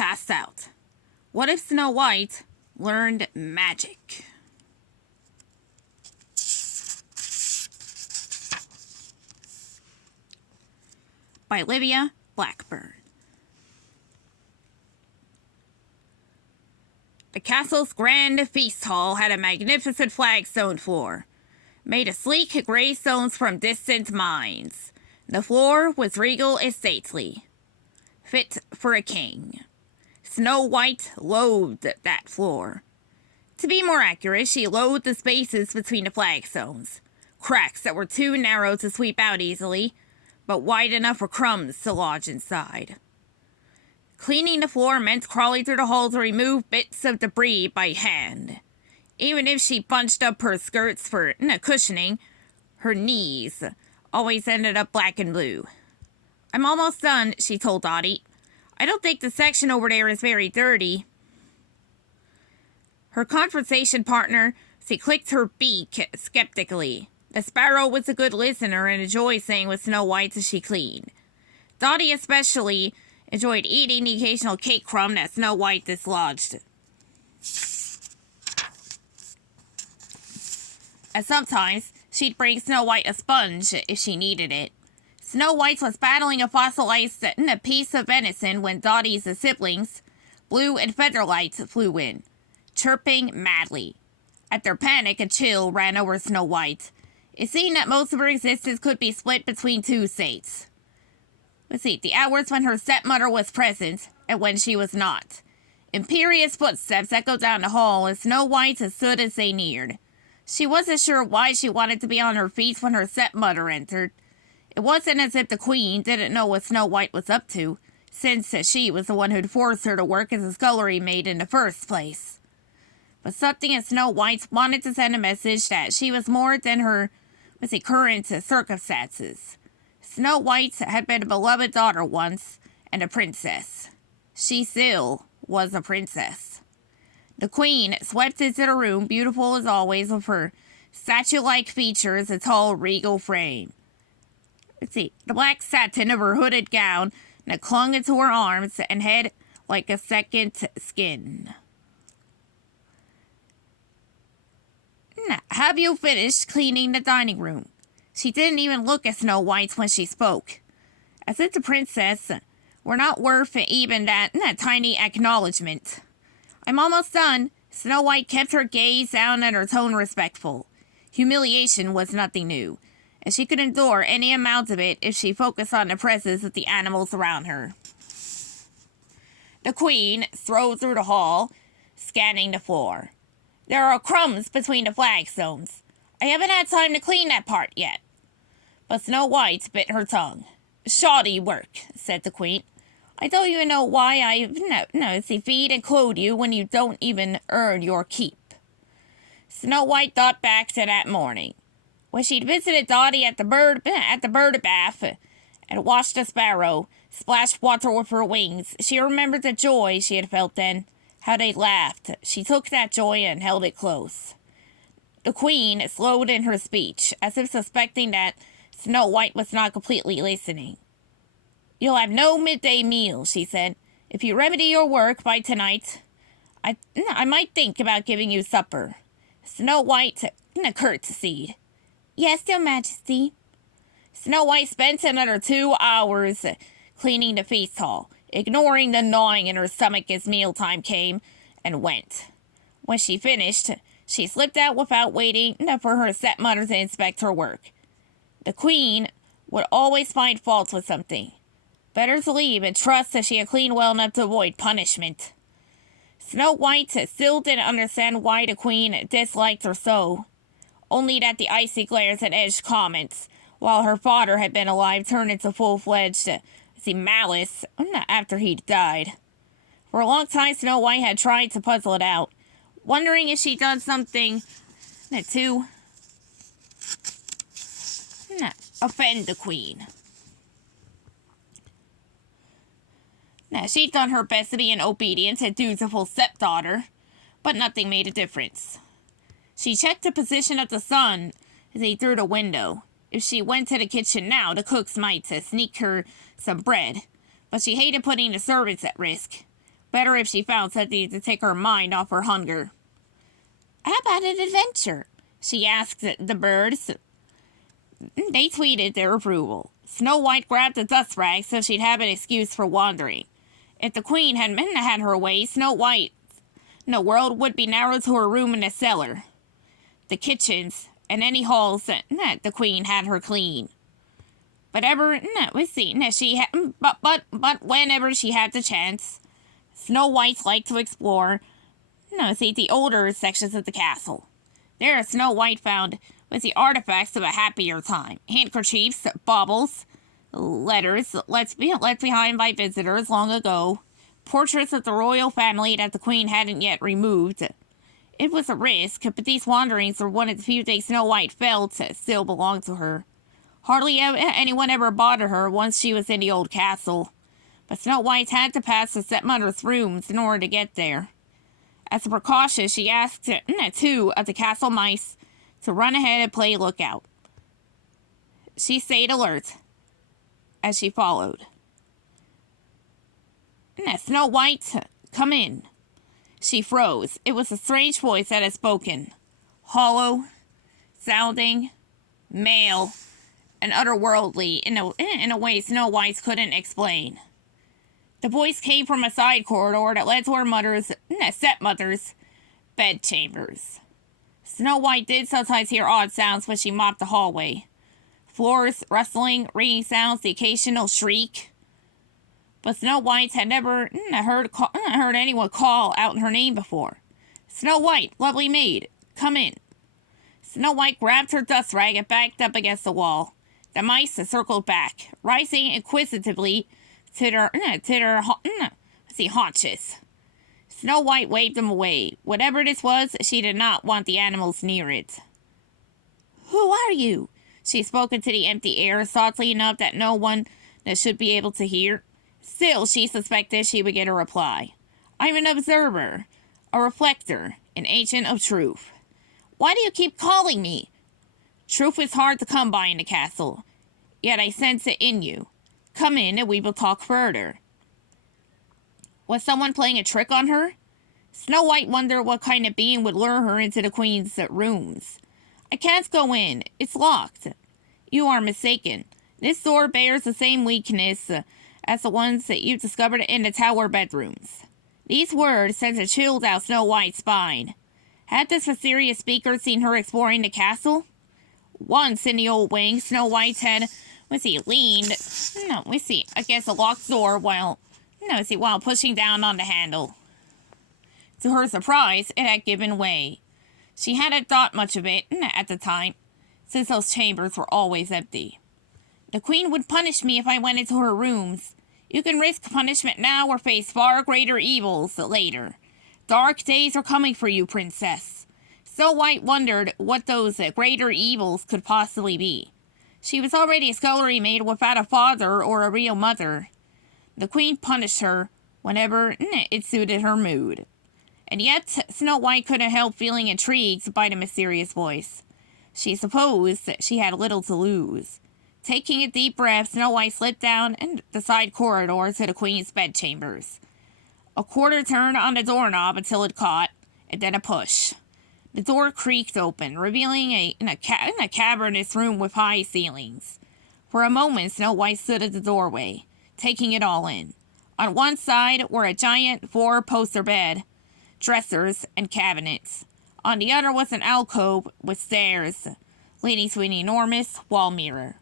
cast out. What if Snow White learned magic? By Olivia Blackburn. The castle's grand feast hall had a magnificent flagstone floor, made of sleek gray stones from distant mines. The floor was regal and stately, fit for a king. Snow White loathed that floor. To be more accurate, she loathed the spaces between the flagstones, cracks that were too narrow to sweep out easily, but wide enough for crumbs to lodge inside. Cleaning the floor meant crawling through the hall to remove bits of debris by hand. Even if she bunched up her skirts for cushioning, her knees always ended up black and blue. "I'm almost done," she told Dottie. "I don't think the section over there is very dirty." Her conversation partner, she clicked her beak skeptically. The sparrow was a good listener and enjoyed staying with Snow White as she cleaned. Dottie especially enjoyed eating the occasional cake crumb that Snow White dislodged. And sometimes, she'd bring Snow White a sponge if she needed it. Snow White was battling a fossilized piece of venison when Dottie's siblings, Blue and Featherlight, flew in, chirping madly. At their panic, a chill ran over Snow White. It seemed that most of her existence could be split between two states. The hours when her stepmother was present, and when she was not. Imperious footsteps echoed down the hall as Snow White stood as they neared. She wasn't sure why she wanted to be on her feet when her stepmother entered. It wasn't as if the queen didn't know what Snow White was up to, since she was the one who'd forced her to work as a scullery maid in the first place. But something in Snow White wanted to send a message that she was more than her current circumstances. Snow White had been a beloved daughter once, and a princess. She still was a princess. The queen swept into the room, beautiful as always, with her statue-like features, a tall, regal frame. The black satin of her hooded gown that clung into her arms and head like a second skin. "Have you finished cleaning the dining room?" She didn't even look at Snow White when she spoke, as if the princess were not worth even that tiny acknowledgement. "I'm almost done." Snow White kept her gaze down and her tone respectful. Humiliation was nothing new, and she could endure any amount of it if she focused on the presence of the animals around her. The queen strode through the hall, scanning the floor. "There are crumbs between the flagstones. I haven't had time to clean that part yet." But Snow White bit her tongue. "Shoddy work," said the queen. "I don't even know why I feed and clothe you when you don't even earn your keep." Snow White thought back to that morning, when she'd visited Dottie at the bird bath and watched a sparrow splash water with her wings. She remembered the joy she had felt then, how they laughed. She took that joy and held it close. The queen slowed in her speech, as if suspecting that Snow White was not completely listening. "You'll have no midday meal," she said. "If you remedy your work by tonight, I might think about giving you supper." Snow White curtsied. "Yes, your majesty." Snow White spent another 2 hours cleaning the feast hall, ignoring the gnawing in her stomach as mealtime came and went. When she finished, she slipped out without waiting for her stepmother to inspect her work. The queen would always find fault with something. Better to leave and trust that she had cleaned well enough to avoid punishment. Snow White still didn't understand why the queen disliked her so, only that the icy glares and edged comments, while her father had been alive, turned into full-fledged malice after he'd died. For a long time, Snow White had tried to puzzle it out, wondering if she'd done something to offend the queen. Now, she'd done her best to be an obedient and dutiful stepdaughter, but nothing made a difference. She checked the position of the sun through the window. If she went to the kitchen now, the cooks might sneak her some bread, but she hated putting the servants at risk. Better if she found something to take her mind off her hunger. How about an adventure? She asked the birds. They tweeted their approval. Snow White grabbed a dust rag so she'd have an excuse for wandering. If the queen had had her way, Snow White, the world would be narrowed to her room in the cellar, the kitchens, and any halls that the queen had her clean. But whenever she had the chance, Snow White liked to explore, the older sections of the castle. There, Snow White found the artifacts of a happier time: handkerchiefs, baubles, letters left behind by visitors long ago, portraits of the royal family that the queen hadn't yet removed. It was a risk, but these wanderings were one of the few things Snow White felt still belonged to her. Hardly anyone ever bothered her once she was in the old castle, but Snow White had to pass the stepmother's rooms in order to get there. As a precaution, she asked two of the castle mice to run ahead and play lookout. She stayed alert as she followed. Snow White, come in. She froze. It was a strange voice that had spoken. Hollow, sounding, male, and otherworldly in a way Snow White couldn't explain. The voice came from a side corridor that led to her stepmother's bedchambers. Snow White did sometimes hear odd sounds when she mopped the hallway. Floors rustling, ringing sounds, the occasional shriek. But Snow White had never heard anyone call out her name before. Snow White, lovely maid, come in. Snow White grabbed her dust rag and backed up against the wall. The mice circled back, rising inquisitively to their haunches. Snow White waved them away. Whatever this was, she did not want the animals near it. Who are you? She spoke into the empty air, softly enough that no one should be able to hear. Still, she suspected she would get a reply. I'm an observer, a reflector, an agent of truth. Why do you keep calling me? Truth is hard to come by in the castle, yet I sense it in you. Come in and we will talk further. Was someone playing a trick on her? Snow White wondered what kind of being would lure her into the queen's rooms. I can't go in. It's locked. You are mistaken. This door bears the same weakness as the ones that you discovered in the tower bedrooms. These words sent a chill down Snow White's spine. Had this mysterious speaker seen her exploring the castle? Once in the old wing, Snow White had, leaned against a locked door while pushing down on the handle. To her surprise, it had given way. She hadn't thought much of it at the time, since those chambers were always empty. The queen would punish me if I went into her rooms. You can risk punishment now or face far greater evils later. Dark days are coming for you, princess. Snow White wondered what those greater evils could possibly be. She was already a scullery maid without a father or a real mother. The queen punished her whenever it suited her mood. And yet, Snow White couldn't help feeling intrigued by the mysterious voice. She supposed she had little to lose. Taking a deep breath, Snow White slipped down the side corridor to the queen's bedchambers. A quarter turn on the doorknob until it caught, and then a push. The door creaked open, revealing a cavernous room with high ceilings. For a moment, Snow White stood at the doorway, taking it all in. On one side were a giant 4-poster bed, dressers, and cabinets. On the other was an alcove with stairs, leading to an enormous wall mirror.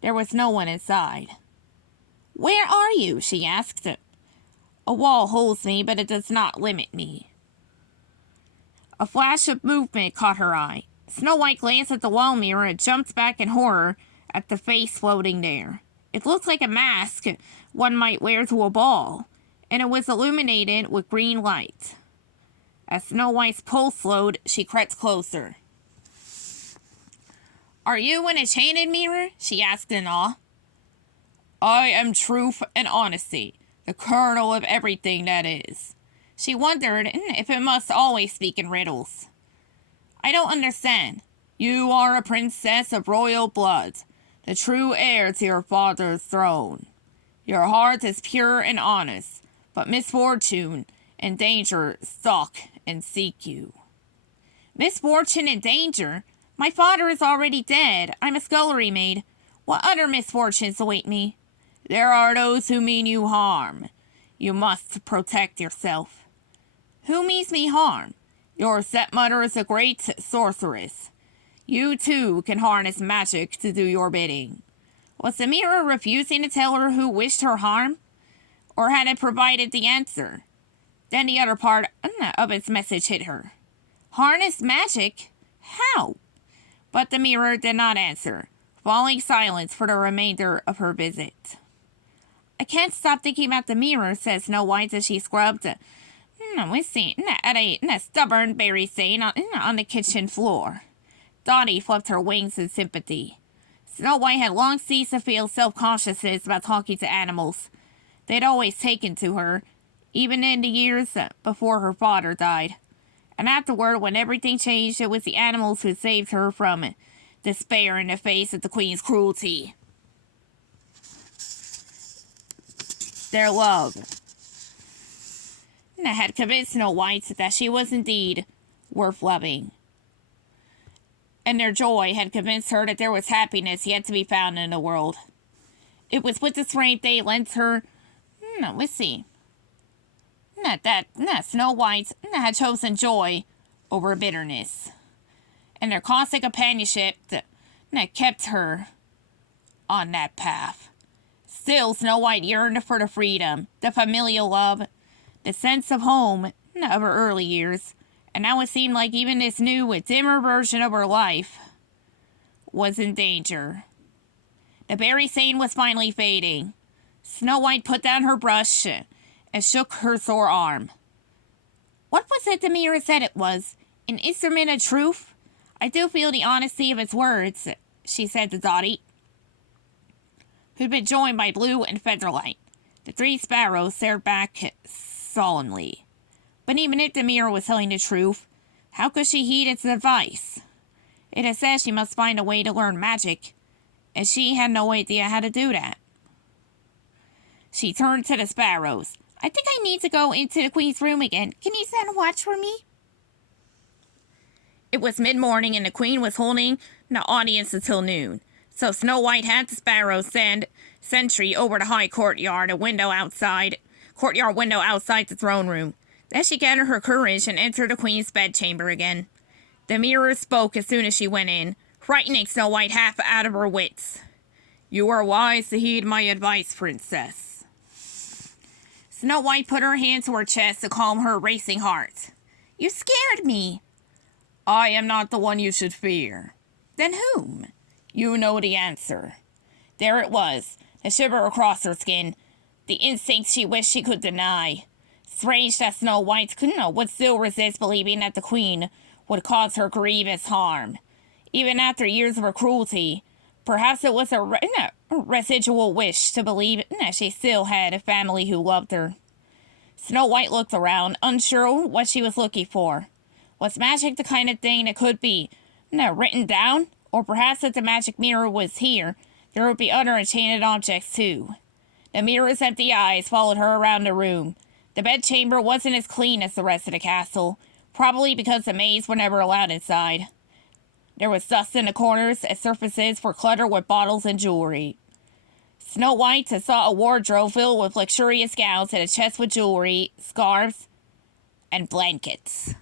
There was no one inside. Where are you? She asked. A wall holds me, but it does not limit me. A flash of movement caught her eye. Snow White glanced at the wall mirror and jumped back in horror at the face floating there. It looked like a mask one might wear to a ball, and it was illuminated with green light. As Snow White's pulse slowed, she crept closer. Are you an enchanted mirror? She asked in awe. I am truth and honesty, the kernel of everything that is. She wondered if it must always speak in riddles. I don't understand. You are a princess of royal blood, the true heir to your father's throne. Your heart is pure and honest, but misfortune and danger stalk and seek you. Misfortune and danger? My father is already dead. I'm a scullery maid. What other misfortunes await me? There are those who mean you harm. You must protect yourself. Who means me harm? Your stepmother is a great sorceress. You, too, can harness magic to do your bidding. Was the mirror refusing to tell her who wished her harm? Or had it provided the answer? Then the other part of its message hit her. Harness magic? How? But the mirror did not answer, falling silent for the remainder of her visit. I can't stop thinking about the mirror, says Snow White as she scrubbed at a stubborn berry stain on the kitchen floor. Dottie fluffed her wings in sympathy. Snow White had long ceased to feel self-consciousness about talking to animals. They'd always taken to her, even in the years before her father died. And afterward, when everything changed, it was the animals who saved her from despair in the face of the Queen's cruelty. Their love had convinced Snow White that she was indeed worth loving. And their joy had convinced her that there was happiness yet to be found in the world. It was with the strength they lent her, that Snow White had chosen joy over bitterness. And their constant companionship that kept her on that path. Still, Snow White yearned for the freedom, the familial love, the sense of home of her early years, and now it seemed like even this new, dimmer version of her life was in danger. The berry stain was finally fading. Snow White put down her brush and shook her sore arm. What was it the mirror said it was? An instrument of truth? I do feel the honesty of its words, she said to Dottie, who'd been joined by Blue and Featherlight. The three sparrows stared back solemnly. But even if the mirror was telling the truth, how could she heed its advice? It had said she must find a way to learn magic, and she had no idea how to do that. She turned to the sparrows. I think I need to go into the Queen's room again. Can you stand watch for me? It was mid-morning, and the Queen was holding the audience until noon. So Snow White had the sparrows stand sentry over the high courtyard window outside the throne room. Then she gathered her courage and entered the Queen's bedchamber again. The mirror spoke as soon as she went in, frightening Snow White half out of her wits. You are wise to heed my advice, Princess. Snow White put her hand to her chest to calm her racing heart. You scared me. I am not the one you should fear. Then whom? You know the answer. There it was, the shiver across her skin, the instinct she wished she could deny. Strange that Snow White would still resist believing that the Queen would cause her grievous harm. Even after years of her cruelty, perhaps it was a residual wish to believe that she still had a family who loved her. Snow White looked around, unsure what she was looking for. Was magic the kind of thing that could be written down? Or perhaps if the magic mirror was here, there would be other enchanted objects too. The mirror's empty eyes followed her around the room. The bedchamber wasn't as clean as the rest of the castle, probably because the maids were never allowed inside. There was dust in the corners, as surfaces were cluttered with bottles and jewelry. Snow White saw a wardrobe filled with luxurious gowns and a chest with jewelry, scarves, and blankets.